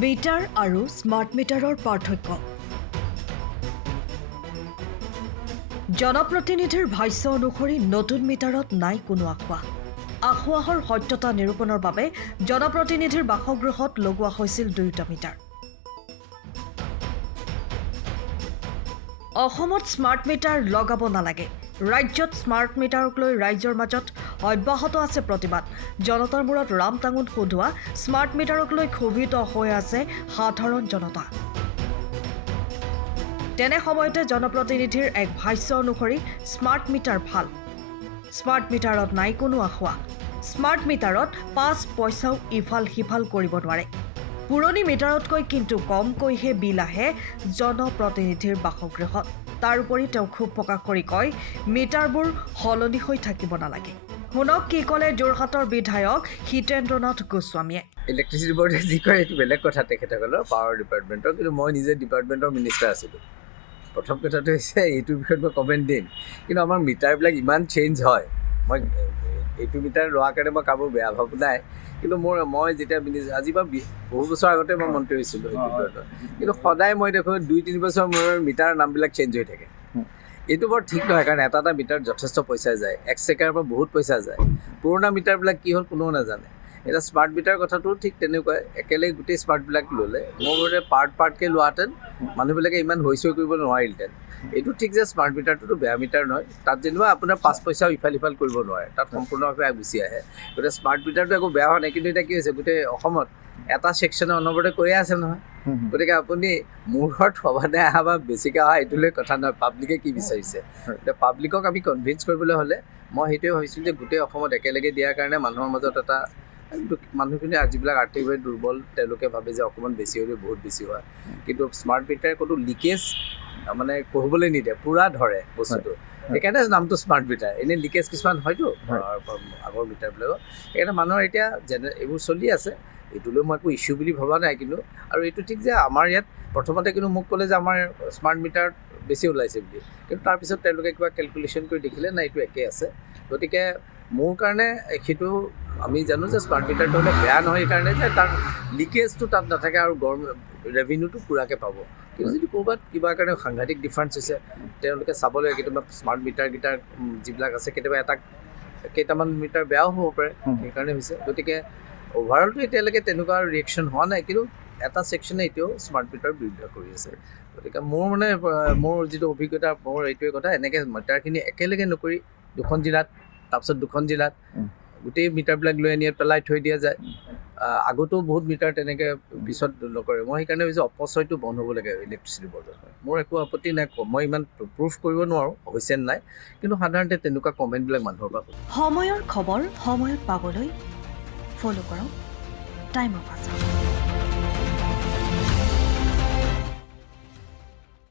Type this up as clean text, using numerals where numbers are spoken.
Metre আৰু smart মিটাৰৰ পাৰ্থক্য জনপ্ৰতিনিধিৰ ভাষ্য অনুসৰি নতুন মিটাৰত নাই কোনো আখোৱাহৰ সত্যতা নিৰূপণৰ বাবে জনপ্ৰতিনিধিৰ বাসগৃহত লগোৱা হৈছিল 2টা মিটাৰ। অসমত স্মাৰ্ট মিটাৰ লগাব নালাগে। ৰাজ্যত স্মাৰ্ট মিটাৰক লৈ ৰাইজৰ মাজত অব্যাহত আছে প্ৰতিবাদ। জনতাৰ মূৰত ৰাম টাঙোন সোধোৱা স্মাৰ্ট মিটাৰক লৈ ক্ষোভিত হৈ আছে সাধাৰণ জনতা। তেনে সময়তে জনপ্ৰতিনিধিৰ এক ভাষ্য অনুসৰি স্মাৰ্ট মিটাৰ ভাল। স্মাৰ্ট মিটাৰত নাই কোনো আখোৱা। স্মাৰ্ট মিটাৰত 5 পইচাও ইফাল সিফাল কৰিব নোৱাৰে। পুৰণি মিটাৰতকৈ কিন্তু কমকৈহে বিল আহে জনপ্ৰতিনিধিৰ বাসগৃহত। তাৰোপৰি তেওঁ ক্ষোভ প্ৰকাশ কৰি কয় মিটাৰবোৰ সলনি হৈ থাকিব নালাগে। শুনক কি ক'লে যোৰহাটৰ বিধায়ক হিতেন্দ্ৰনাথ গোস্বামীয়ে। ইলেক্ট্ৰিচিটি বোৰ্ডে যি কয় এইটো বেলেগ কথা তেখেতসকলৰ পাৱাৰ ডিপাৰ্টমেণ্টৰ, কিন্তু মই নিজে ডিপাৰ্টমেণ্টৰ মিনিষ্টাৰ আছিলোঁ। প্ৰথম কথাটো হৈছে এইটোৰ বিষয়ত মই কমেণ্ট দিম, কিন্তু আমাৰ মিটাৰবিলাক ইমান চেঞ্জ হয়। মই এইটো মিটাৰ লোৱাৰ কাৰণে মই কাৰোবাৰ বেয়া ভাৱ নাই, কিন্তু মই যেতিয়া আজি বা বহু বছৰ আগতে মই মন্ত্ৰী হৈছিলোঁ সেইটো ভিতৰত, কিন্তু সদায় মই দেখোঁ 2-3 বছৰ মূৰৰ মিটাৰৰ নামবিলাক চেঞ্জ হৈ থাকে। এইটো বৰ ঠিক নহয়, কাৰণ এটা মিটাৰত যথেষ্ট পইচা যায়, এক্সট্ৰেকাৰ পৰা বহুত পইচা যায়। পুৰণা মিটাৰবিলাক কি হ'ল কোনেও নাজানে। এতিয়া স্মাৰ্ট মিটাৰ কথাটো ঠিক তেনেকুৱাই, একেলগে গোটেই স্মাৰ্টবিলাক ল'লে মোৰ বোলে পাৰ্টকৈ লোৱাহেঁতেন মানুহবিলাকে ইমান হৈ কৰিব নোৱাৰিলহেঁতেন। এইটো ঠিক যে স্মাৰ্ট মিটাৰটোতো বেয়া মিটাৰ নহয়, তাত যেনিবা আপোনাৰ 5 পইচাও ইফাল সিফাল কৰিব নোৱাৰে, তাত সম্পূৰ্ণভাৱে গুচি আহে। গতিকে স্মাৰ্ট মিটাৰটো একো বেয়া হোৱা নাই, কিন্তু এতিয়া কি হৈছে গোটেই অসমত এটা ছেকশ্যনে অনবৰতে কৈয়ে আছে নহয়। গতিকে আপুনি মোৰ ঘৰত সমানে অহা বা বেছিকৈ অহা এইটোলৈ কথা নহয়, পাব্লিকে কি বিচাৰিছে। এতিয়া পাব্লিকক আমি কনভিন্স কৰিবলৈ হ'লে মই সেইটোৱে ভাবিছোঁ যে গোটেই অসমত একেলগে দিয়াৰ কাৰণে মানুহৰ মাজত এটা মানুহখিনি যিবিলাক আৰ্থিকভাৱে দুৰ্বল তেওঁলোকে ভাবে যে অকণমান বেছি হ'লে বহুত বেছি হয়, কিন্তু স্মাৰ্ট মিটাৰে ক'তো লিকেজ মানে ক'বলৈ নিদিয়ে, পূৰা ধৰে বস্তুটো। সেইকাৰণে নামটো স্মাৰ্ট মিটাৰ। এনেই লিকেজ কিছুমান হয়তো আগৰ মিটাৰবিলাকৰ, সেইকাৰণে মানুহৰ এতিয়া এইবোৰ চলি আছে। এইটোলৈ মই একো ইছ্যু বুলি ভবা নাই, কিন্তু আৰু এইটো ঠিক যে আমাৰ ইয়াত প্ৰথমতে কিন্তু মোক ক'লে যে আমাৰ স্মাৰ্ট মিটাৰত বেছি ওলাইছে বুলি, কিন্তু তাৰপিছত তেওঁলোকে কিবা কেলকুলেশ্যন কৰি দেখিলে নাই এইটো একেই আছে। গতিকে মোৰ কাৰণে সেইটো আমি জানো যে স্মাৰ্ট মিটাৰটো হ'লে বেয়া নহয়, সেইকাৰণে যে তাৰ লিকেজটো তাত নাথাকে আৰু ৰেভিনিউটো পূৰাকৈ পাব। কিন্তু যদি ক'ৰবাত কিবা কাৰণে সাংঘাতিক ডিফাৰেঞ্চ হৈছে তেওঁলোকে চাব লাগে। কেতিয়াবা স্মাৰ্ট মিটাৰকেইটাৰ যিবিলাক আছে কেতিয়াবা কেইটামান মিটাৰ বেয়াও হ'ব পাৰে, সেইকাৰণে হৈছে। গতিকে অভাৰঅলটো এতিয়ালৈকে তেনেকুৱা ৰিয়েকশ্যন হোৱা নাই, কিন্তু এটা ছেকশ্যনে এতিয়াও স্মাৰ্ট মিটাৰ বিৰোধিতা কৰি আছে। গতিকে মোৰ যিটো অভিজ্ঞতা মোৰ এইটোৱে কথা, এনেকৈ মিটাৰখিনি একেলগে নকৰি 2খন জিলাত তাৰপিছত 2খন জিলাত গোটেই মিটাৰবিলাক লৈ আনি পেলাই থৈ দিয়া যায়। আগতো বহুত মিটাৰ তেনেকৈ পিছত নকৰে। মই সেইকাৰণে ভাবিছোঁ অপচয়টো বন্ধ হ'ব লাগে ইলেক্ট্ৰিচিটি বৰ্ডত। মোৰ একো আপত্তি নাই, মই ইমান প্ৰুফ কৰিব নোৱাৰোঁ হৈছে নাই, কিন্তু সাধাৰণতে তেনেকুৱা কমেণ্টবিলাক মানুহৰ পৰা সময়ৰ খবৰ সময়ত পাবলৈ ফ'ল' কৰক টাইম অফ আছাম।